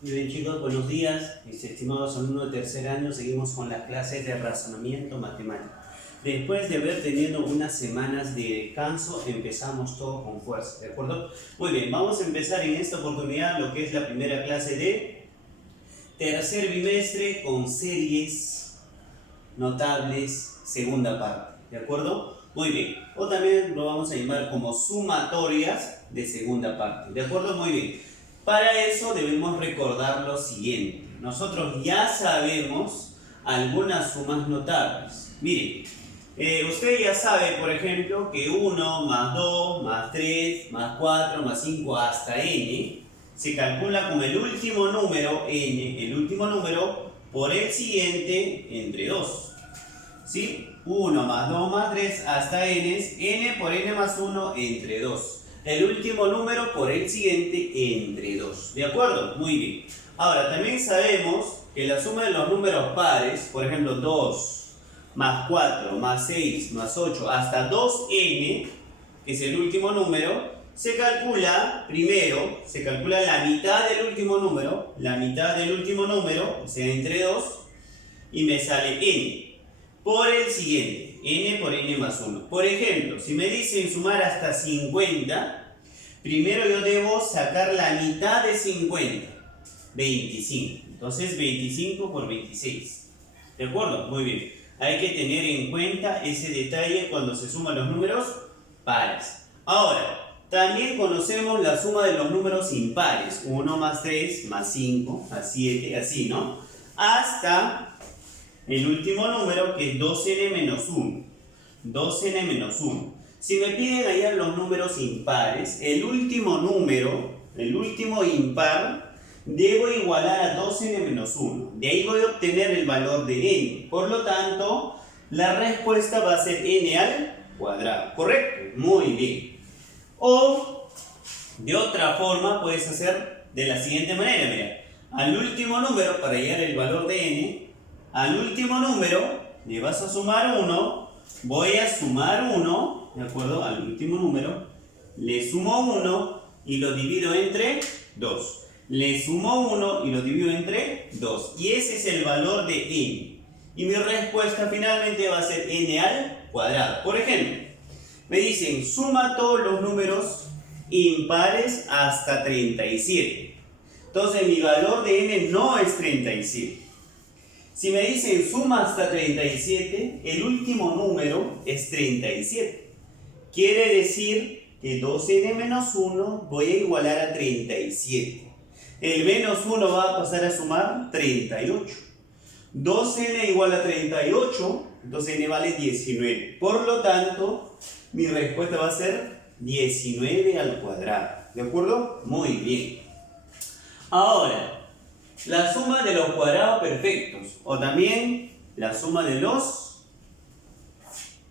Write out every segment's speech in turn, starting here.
Muy bien, chicos, buenos días, mis estimados alumnos de tercer año. Seguimos con las clases de razonamiento matemático. Después de haber tenido unas semanas de descanso, empezamos todo con fuerza, ¿de acuerdo? Muy bien, vamos a empezar en esta oportunidad lo que es la primera clase de tercer bimestre con series notables, segunda parte, ¿de acuerdo? Muy bien, o también lo vamos a llamar como sumatorias de segunda parte, ¿de acuerdo? Muy bien. Para eso debemos recordar lo siguiente. Nosotros ya sabemos algunas sumas notables. Miren, usted ya sabe, por ejemplo, que 1 más 2 más 3 más 4 más 5 hasta n se calcula como el último número n, el último número por el siguiente entre 2. ¿Sí? 1 más 2 más 3 hasta n es n por n más 1 entre 2. El último número por el siguiente entre 2. ¿De acuerdo? Muy bien. Ahora, también sabemos que la suma de los números pares, por ejemplo, 2 más 4 más 6 más 8 hasta 2n, que es el último número, se calcula, primero, se calcula la mitad del último número, o sea, entre 2, y me sale n por el siguiente, n por n más 1. Por ejemplo, si me dicen sumar hasta 50, primero yo debo sacar la mitad de 50, 25. Entonces 25 por 26. ¿De acuerdo? Muy bien. Hay que tener en cuenta ese detalle cuando se suman los números pares. Ahora, también conocemos la suma de los números impares. 1 más 3 más 5 más 7, así, ¿no? Hasta el último número, que es 2n menos 1. 2n menos 1. Si me piden hallar los números impares, el último número, el último impar, debo igualar a 2n menos 1. De ahí voy a obtener el valor de n. Por lo tanto, la respuesta va a ser n al cuadrado. ¿Correcto? Muy bien. O, de otra forma, puedes hacer de la siguiente manera. Mira, al último número, para hallar el valor de n, al último número le vas a sumar 1, voy a sumar 1, ¿de acuerdo? Al último número, le sumo 1 y lo divido entre 2. Le sumo 1 y lo divido entre 2. Y ese es el valor de n. Y mi respuesta finalmente va a ser n al cuadrado. Por ejemplo, me dicen, suma todos los números impares hasta 37. Entonces mi valor de n no es 37. Si me dicen suma hasta 37, el último número es 37. Quiere decir que 2n menos 1 voy a igualar a 37. El menos 1 va a pasar a sumar 38. 2n igual a 38, entonces n vale 19. Por lo tanto, mi respuesta va a ser 19 al cuadrado. ¿De acuerdo? Muy bien. Ahora, la suma de los cuadrados perfectos, o también la suma de los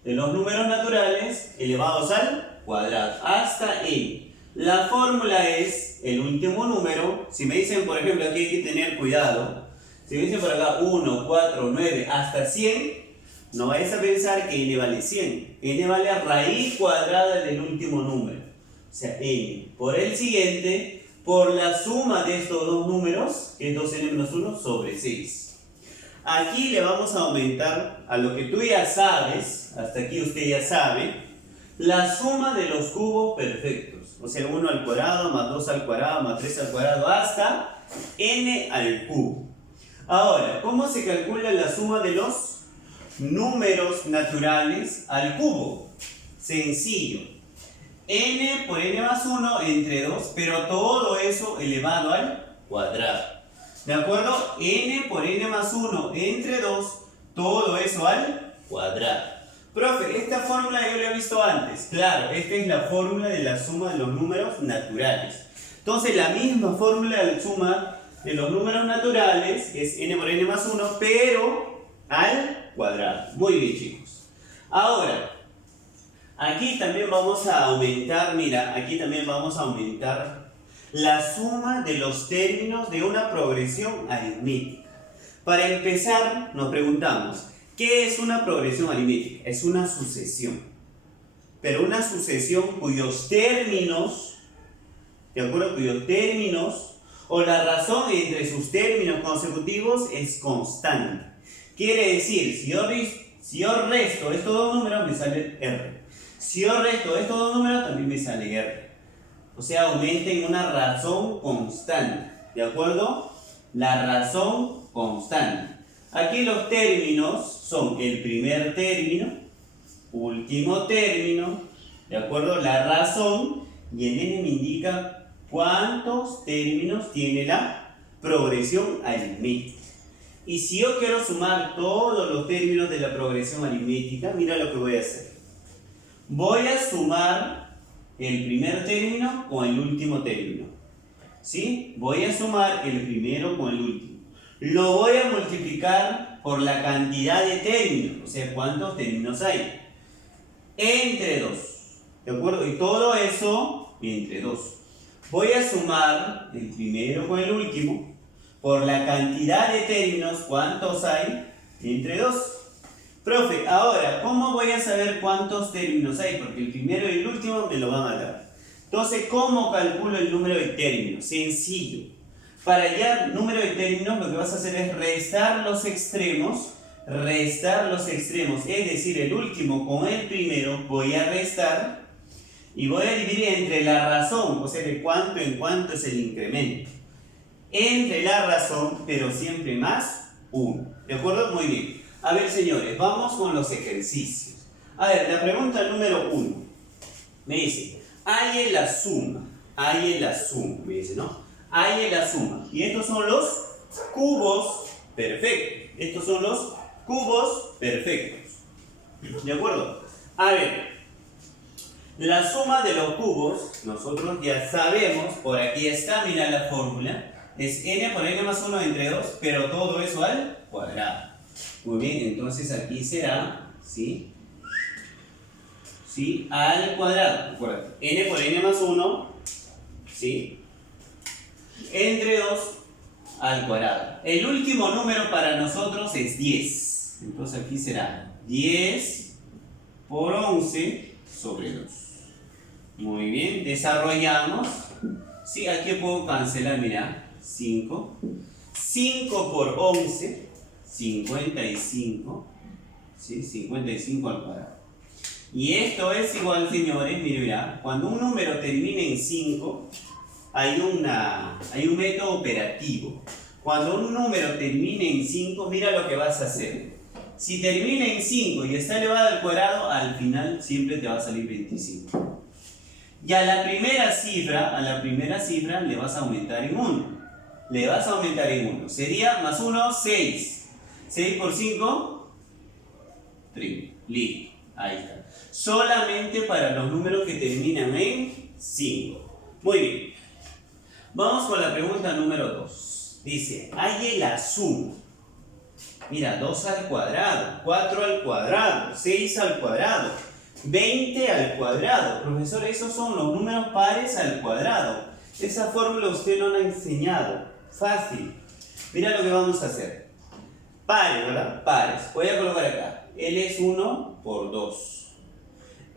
números naturales elevados al cuadrado, hasta n. La fórmula es el último número. Si me dicen, por ejemplo, aquí hay que tener cuidado. Si me dicen por acá 1, 4, 9, hasta 100, no vayas a pensar que n vale 100. N vale a raíz cuadrada del último número. O sea, n por el siguiente, por la suma de estos dos números, que es 2n menos 1 sobre 6. Aquí le vamos a aumentar a lo que tú ya sabes, hasta aquí usted ya sabe, la suma de los cubos perfectos. O sea, 1 al cuadrado, más 2 al cuadrado, más 3 al cuadrado, hasta n al cubo. Ahora, ¿cómo se calcula la suma de los números naturales al cubo? Sencillo. N por n más 1 entre 2, pero todo eso elevado al cuadrado. ¿De acuerdo? N por n más 1 entre 2, todo eso al cuadrado. Profe, esta fórmula yo la he visto antes. Claro, esta es la fórmula de la suma de los números naturales. Entonces, la misma fórmula de la suma de los números naturales es n por n más 1, pero al cuadrado. Muy bien, chicos. Ahora, aquí también vamos a aumentar, mira, aquí también vamos a aumentar la suma de los términos de una progresión aritmética. Para empezar, nos preguntamos, ¿qué es una progresión aritmética? Es una sucesión. Pero una sucesión cuyos términos, ¿de acuerdo? Cuyos términos O la razón entre sus términos consecutivos es constante. Quiere decir, si yo resto estos dos números, me sale R. Si yo resto estos dos números, también me sale R. O sea, aumenta en una razón constante. ¿De acuerdo? La razón constante. Aquí los términos son el primer término, último término, ¿de acuerdo? La razón, y el n me indica cuántos términos tiene la progresión aritmética. Y si yo quiero sumar todos los términos de la progresión aritmética, mira lo que voy a hacer. Voy a sumar el primer término con el último término. ¿Sí? Voy a sumar el primero con el último. Lo voy a multiplicar por la cantidad de términos, o sea, cuántos términos hay. Entre 2. ¿De acuerdo? Y todo eso entre 2. Voy a sumar el primero con el último por la cantidad de términos, cuántos hay entre 2. Profe, ahora, ¿cómo voy a saber cuántos términos hay? Porque el primero y el último me lo van a dar. Entonces, ¿cómo calculo el número de términos? Sencillo. Para hallar número de términos, lo que vas a hacer es restar los extremos. Es decir, el último con el primero voy a restar y voy a dividir entre la razón, o sea, de cuánto en cuánto es el incremento. Entre la razón, pero siempre más 1. ¿De acuerdo? Muy bien. A ver, señores, vamos con los ejercicios. A ver, la pregunta número 1. Me dice, halle la suma, me dice, ¿no? Halle la suma. Y estos son los cubos perfectos. ¿De acuerdo? A ver, la suma de los cubos, nosotros ya sabemos, por aquí está, mira la fórmula, es n por n más 1 entre 2, pero todo eso al cuadrado. Muy bien, entonces aquí será, ¿sí? ¿Sí? Al cuadrado, acuérdate, n por n más 1, ¿sí? Entre 2 al cuadrado. El último número para nosotros es 10. Entonces aquí será 10 por 11 sobre 2. Muy bien, desarrollamos. Sí, aquí puedo cancelar, mira, 5. 5 por 11, 55. ¿Sí? 55 al cuadrado. Y esto es igual, señores, mira, cuando un número termina en 5, hay un método operativo. Cuando un número termine en 5, mira lo que vas a hacer. Si termina en 5 y está elevado al cuadrado, al final siempre te va a salir 25. Y a la primera cifra le vas a aumentar en 1. Sería más 1, 6. 6 por 5, 3. Listo. Ahí está. Solamente para los números que terminan en 5. Muy bien. Vamos con la pregunta número 2. Dice, halle la suma. Mira, 2 al cuadrado, 4 al cuadrado, 6 al cuadrado, 20 al cuadrado. Profesor, esos son los números pares al cuadrado. Esa fórmula usted no la ha enseñado. Fácil. Mira lo que vamos a hacer. Pares, ¿verdad? Pares. Voy a colocar acá. L es 1 por 2.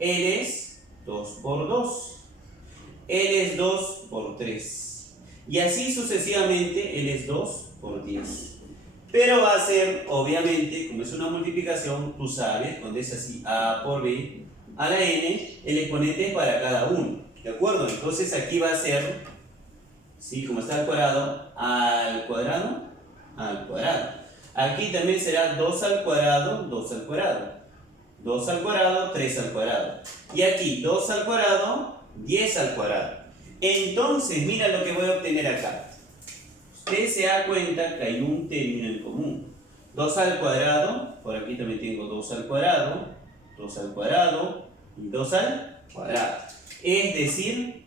L es 2 por 2. L es 2 por 3. Y así sucesivamente, L es 2 por 10. Pero va a ser, obviamente, como es una multiplicación, tú sabes, cuando es así, A por B a la N, el exponente es para cada uno. ¿De acuerdo? Entonces aquí va a ser, ¿sí? Como está al cuadrado, al cuadrado, al cuadrado. Aquí también será 2 al cuadrado, 2 al cuadrado. 2 al cuadrado, 3 al cuadrado. Y aquí 2 al cuadrado, 10 al cuadrado. Entonces, mira lo que voy a obtener acá. Usted se da cuenta que hay un término en común. 2 al cuadrado, por aquí también tengo 2 al cuadrado, 2 al cuadrado y 2 al cuadrado. Es decir,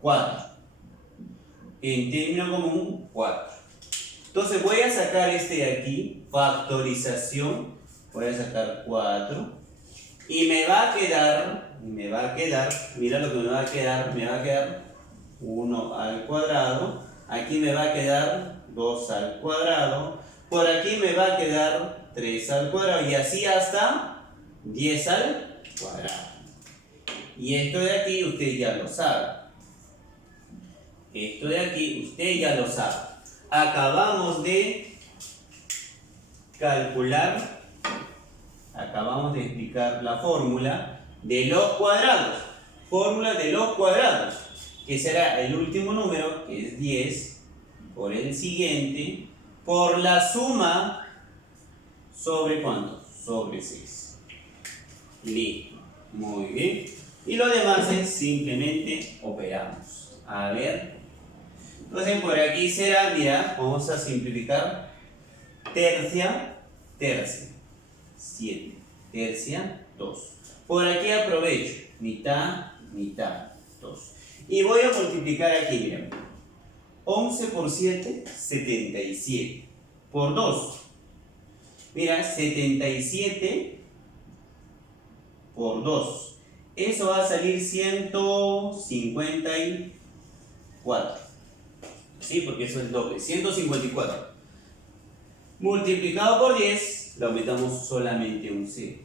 4. En término común, 4. Entonces voy a sacar este de aquí, factorización. Voy a sacar 4. Y me va a quedar, mira lo que me va a quedar 1 al cuadrado, aquí me va a quedar 2 al cuadrado, por aquí me va a quedar 3 al cuadrado y así hasta 10 al cuadrado. Y esto de aquí usted ya lo sabe. Esto de aquí, usted ya lo sabe. Acabamos de calcular, acabamos de explicar la fórmula de los cuadrados. Fórmula de los cuadrados, que será el último número, que es 10, por el siguiente, por la suma sobre ¿cuánto? Sobre 6. Listo. Muy bien. Y lo demás es simplemente operamos. A ver. Entonces por aquí será, mira, vamos a simplificar. Tercia, tercia. 7. Tercia, 2. Por aquí aprovecho. Mitad, mitad, 2. Y voy a multiplicar aquí, mira. 11 por 7, 77. Por 2. Mira, 77 por 2. Eso va a salir 154. Sí, porque eso es el doble. 154. Multiplicado por 10, lo aumentamos solamente un 0.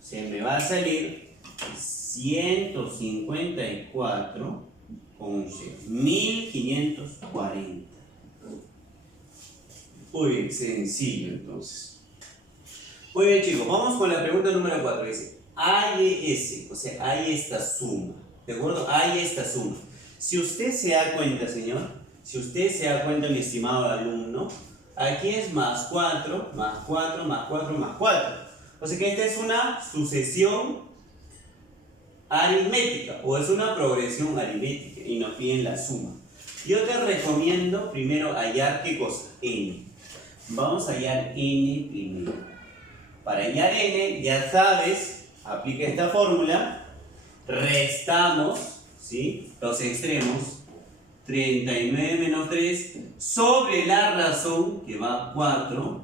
Se me va a salir 154 con un 0. 1540. Muy sencillo entonces. Muy bien chicos, vamos con la pregunta número 4. Dice, hay o sea, hay esta suma. ¿De acuerdo? Hay esta suma. Si usted se da cuenta, señor, si usted se da cuenta, mi estimado alumno, aquí es más 4, más 4, más 4, más 4. O sea que esta es una sucesión aritmética o es una progresión aritmética y nos piden la suma. Yo te recomiendo primero hallar ¿qué cosa? N. Vamos a hallar N primero. Para hallar N, ya sabes, aplica esta fórmula, restamos, ¿sí?, los extremos, 39 menos 3, sobre la razón, que va 4,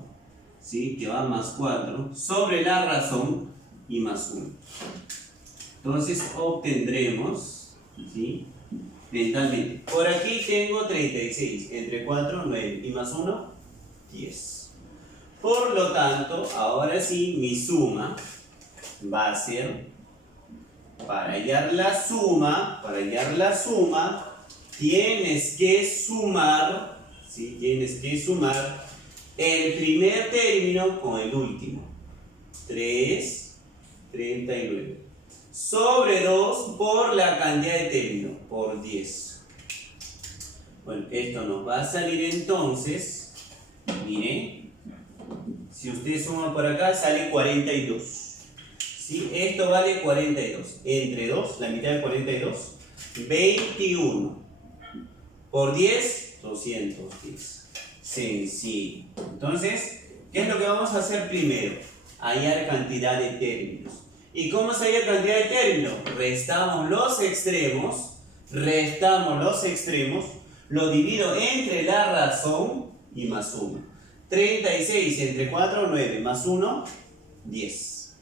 ¿sí?, que va más 4, sobre la razón y más 1. Entonces obtendremos, ¿sí?, mentalmente. Por aquí tengo 36, entre 4, 9 y más 1, 10. Por lo tanto, ahora sí, mi suma va a ser, para hallar la suma, tienes que sumar, ¿sí?, tienes que sumar el primer término con el último. 3, 39. Sobre 2 por la cantidad de términos, por 10. Bueno, esto nos va a salir entonces, mire, si usted suma por acá sale 42. ¿Sí? Esto vale 42. Entre 2, la mitad de 42, 21. Por 10, 210. Sencillo. Entonces, ¿qué es lo que vamos a hacer primero? Hallar cantidad de términos. ¿Y cómo se halla cantidad de términos? Restamos los extremos, lo divido entre la razón y más 1. 36 entre 4, 9, más 1, 10.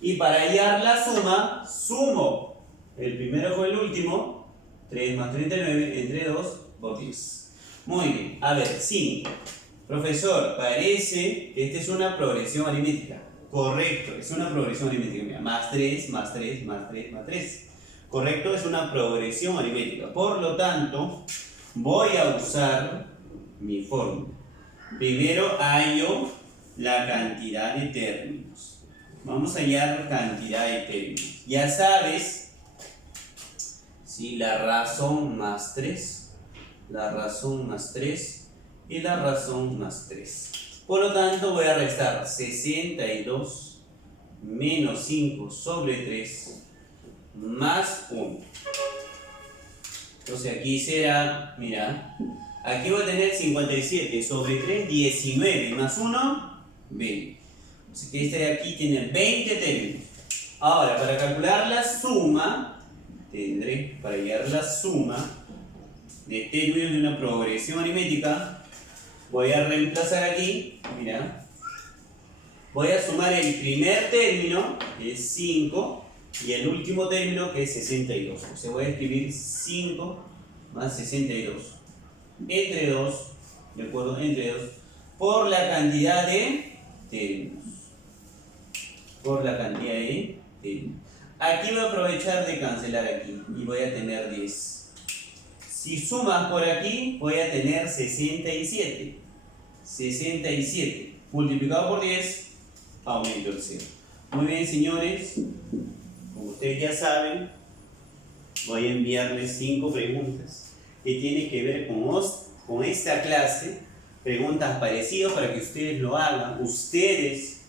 Y para hallar la suma, sumo el primero con el último, 3 más 39 entre 2 por 10. Muy bien, a ver, 5. Profesor, parece que esta es una progresión aritmética. Correcto, es una progresión aritmética. Mira, más 3, más 3, más 3, más 3. Correcto, es una progresión aritmética. Por lo tanto, voy a usar mi fórmula. Primero hallo la cantidad de términos. Vamos a hallar cantidad de términos. Ya sabes, ¿sí?, la razón más 3, la razón más 3 y la razón más 3. Por lo tanto, voy a restar 62 menos 5 sobre 3 más 1. Entonces aquí será, mira, aquí voy a tener 57 sobre 3, 19 más 1, 20. Así que este de aquí tiene 20 términos. Ahora, para calcular la suma, para hallar la suma de términos de una progresión aritmética, voy a reemplazar aquí, mira, voy a sumar el primer término, que es 5, y el último término, que es 62. O sea, voy a escribir 5 más 62 entre 2, ¿de acuerdo? Entre 2, por la cantidad de términos. Por la cantidad de términos. Aquí voy a aprovechar de cancelar aquí y voy a tener 10. Si sumas por aquí, voy a tener 67. 67. Multiplicado por 10, aumento el 0. Muy bien, señores. Como ustedes ya saben, voy a enviarles 5 preguntas que tienen que ver con esta clase. Preguntas parecidas para que ustedes lo hagan. Ustedes,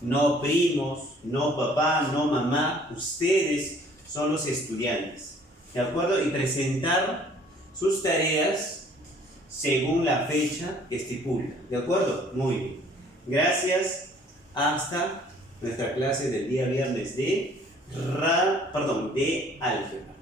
no primos, no papá, no mamá. Ustedes son los estudiantes. ¿De acuerdo? Y presentar sus tareas según la fecha que estipula. ¿De acuerdo? Muy bien. Gracias. Hasta nuestra clase del día viernes de álgebra.